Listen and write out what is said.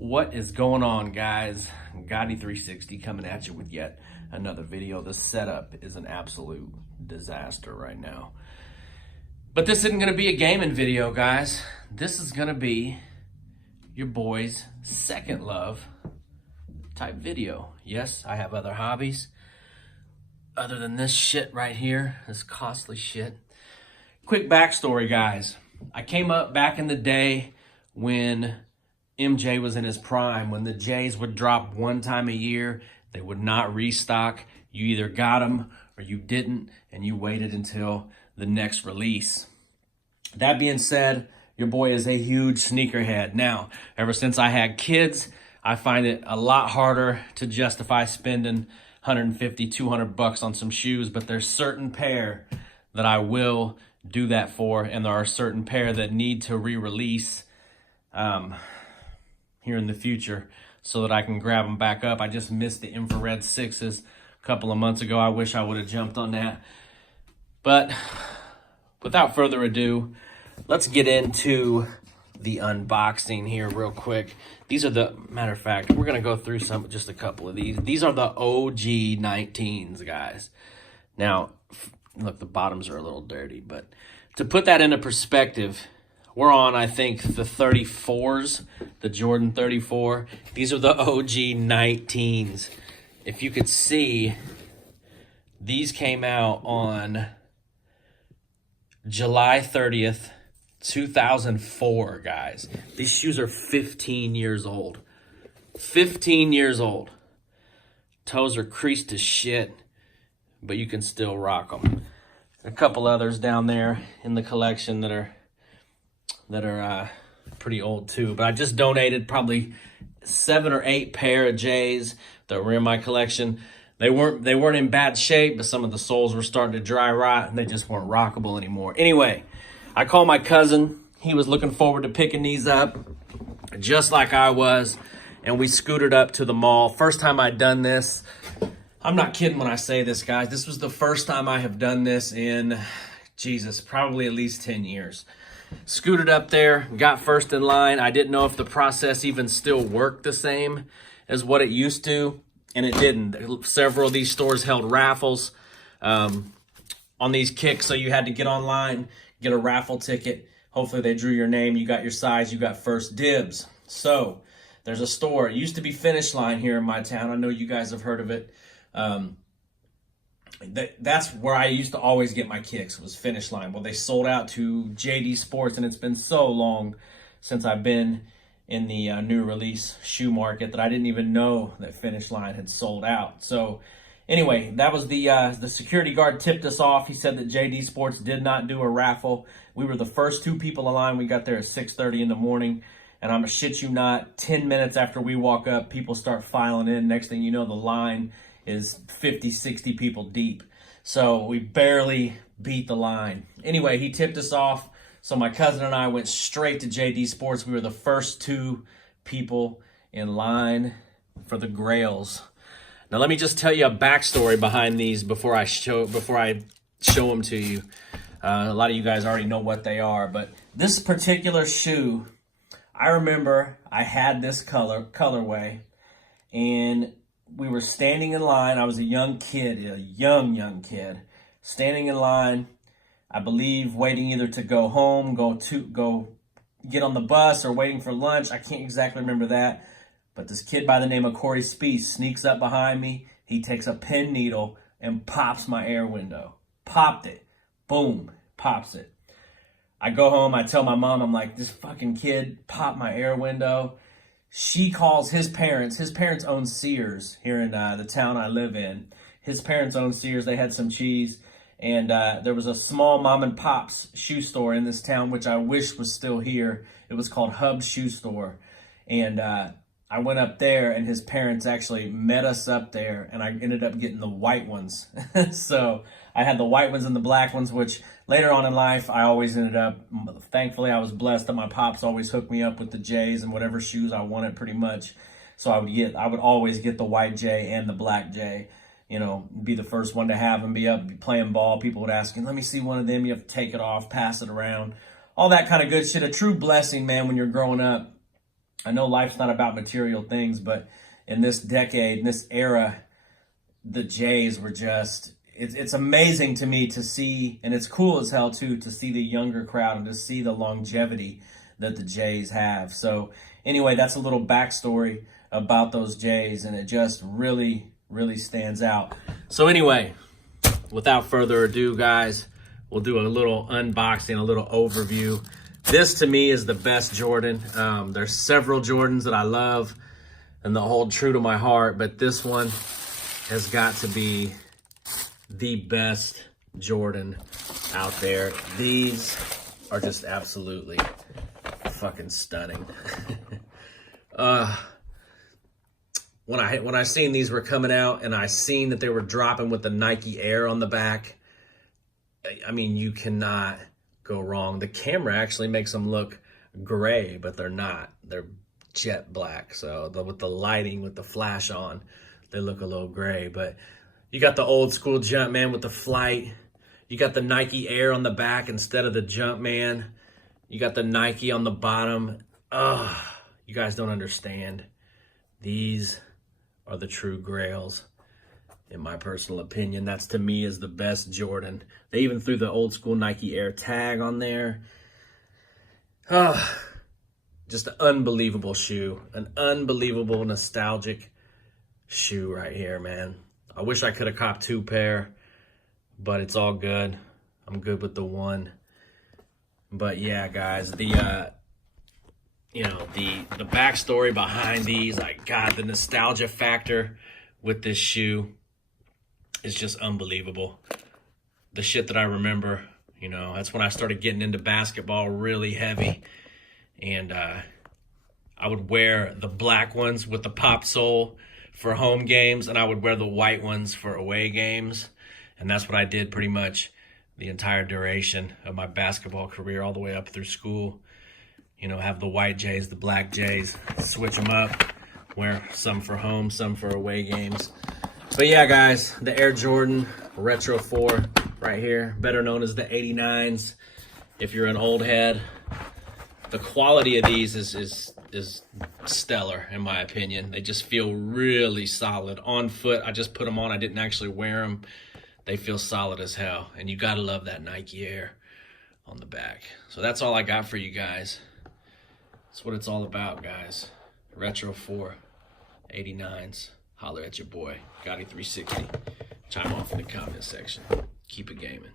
What is going on, guys? Gotti360 coming at you with yet another video. The setup is an absolute disaster right now. But this isn't going to be a gaming video, guys. This is going to be your boy's second love type video. Yes, I have other hobbies other than this shit right here, this costly shit. Quick backstory, guys. I came up back in the day when MJ was in his prime, when the Jays would drop one time a year. They would not restock. You either got them or you didn't, and you waited until the next release. That being said, your boy is a huge sneakerhead. Now, ever since I had kids, I find it a lot harder to justify spending 150, 200 bucks on some shoes, but there's certain pair that I will do that for, and there are certain pair that need to re-release here in the future so that I can grab them back up. I just missed the infrared 6s a couple of months ago. I wish I would have jumped on that. But without further ado, let's get into the unboxing here real quick. These are the, matter of fact, we're gonna go through just a couple of these. These are the OG 19s, guys. Now, look, the bottoms are a little dirty, but to put that into perspective, we're on, I think, the 34s, the Jordan 34. These are the OG 19s. If you could see, these came out on July 30th, 2004, guys. These shoes are 15 years old. 15 years old. Toes are creased as shit, but you can still rock them. A couple others down there in the collection that are pretty old too, but I just donated probably 7 or 8 pair of J's that were in my collection. They weren't in bad shape, but some of the soles were starting to dry rot and they just weren't rockable anymore. Anyway, I called my cousin. He was looking forward to picking these up just like I was, and we scooted up to the mall. First time I'd done this. I'm not kidding when I say this, guys. This was the first time I have done this in, Jesus, probably at least 10 years. Scooted up there, got first in line. I didn't know if the process even still worked the same as what it used to, and it didn't. Several of these stores held raffles on these kicks, so you had to get online, get a raffle ticket. Hopefully they drew your name, you got your size, you got first dibs. So there's a store. It used to be Finish Line here in my town. I know you guys have heard of it. That's where I used to always get my kicks, was Finish Line. Well, they sold out to JD Sports, and it's been so long since I've been in the new release shoe market that I didn't even know that Finish Line had sold out. So anyway, that was the security guard tipped us off. He said that JD Sports did not do a raffle. We were the first 2 people in line. We got there at 6:30 in the morning, and I'm gonna shit you not, 10 minutes after we walk up, people start filing in. Next thing you know, the line is 50, 60 people deep. So we barely beat the line. Anyway, he tipped us off. So my cousin and I went straight to JD Sports. We were the first 2 people in line for the Grails. Now let me just tell you a backstory behind these before I show them to you. A lot of you guys already know what they are, but this particular shoe, I remember I had this colorway, and we were standing in line. I was a young kid, a young kid, standing in line, I believe waiting either to go home, go get on the bus, or waiting for lunch. I can't exactly remember that. But this kid by the name of Corey Spees sneaks up behind me. He takes a pin needle and pops my air window. Popped it. Boom. Pops it. I go home. I tell my mom, I'm like, this fucking kid popped my air window. She calls his parents. His parents own Sears here in the town I live in. His parents own Sears. They had some cheese. And there was a small mom and pop's shoe store in this town, which I wish was still here. It was called Hub Shoe Store. And I went up there, and his parents actually met us up there, and I ended up getting the white ones. So I had the white ones and the black ones, which later on in life, I always ended up, thankfully I was blessed that my pops always hooked me up with the J's and whatever shoes I wanted pretty much. So I would always get the white J and the black J, you know, be the first one to have them, be playing ball. People would ask, let me see one of them. You have to take it off, pass it around, all that kind of good shit. A true blessing, man, when you're growing up. I know life's not about material things, but in this decade, in this era, the Jays were just, it's amazing to me to see, and it's cool as hell too, to see the younger crowd and to see the longevity that the Jays have. So anyway, that's a little backstory about those Jays, and it just really, really stands out. So anyway, without further ado, guys, we'll do a little unboxing, a little overview. This to me is the best Jordan. There's several Jordans that I love and that hold true to my heart, but this one has got to be the best Jordan out there. These are just absolutely fucking stunning. When I seen these were coming out and I seen that they were dropping with the Nike Air on the back, I mean, you cannot go wrong. The camera actually makes them look gray, but they're not. They're jet black. So with the lighting, with the flash on, they look a little gray. But you got the old school Jumpman with the flight. You got the Nike Air on the back instead of the Jumpman. You got the Nike on the bottom. You guys don't understand. These are the true grails. In my personal opinion, that's to me is the best Jordan. They even threw the old school Nike Air tag on there. Just an unbelievable shoe. An unbelievable nostalgic shoe right here, man. I wish I could have copped 2 pair, but it's all good. I'm good with the one. But yeah, guys, the backstory behind these, God, the nostalgia factor with this shoe is just unbelievable. The shit that I remember, that's when I started getting into basketball really heavy. And I would wear the black ones with the pop sole for home games, and I would wear the white ones for away games. And that's what I did pretty much the entire duration of my basketball career, all the way up through school. Have the white J's, the black J's, switch them up, wear some for home, some for away games. But yeah, guys, the Air Jordan Retro 4 right here, better known as the 89s. If you're an old head, the quality of these is stellar, in my opinion. They just feel really solid. On foot, I just put them on. I didn't actually wear them. They feel solid as hell. And you got to love that Nike Air on the back. So that's all I got for you guys. That's what it's all about, guys. Retro 4, 89s. Holler at your boy, Gotti360. Chime off in the comment section. Keep it gaming.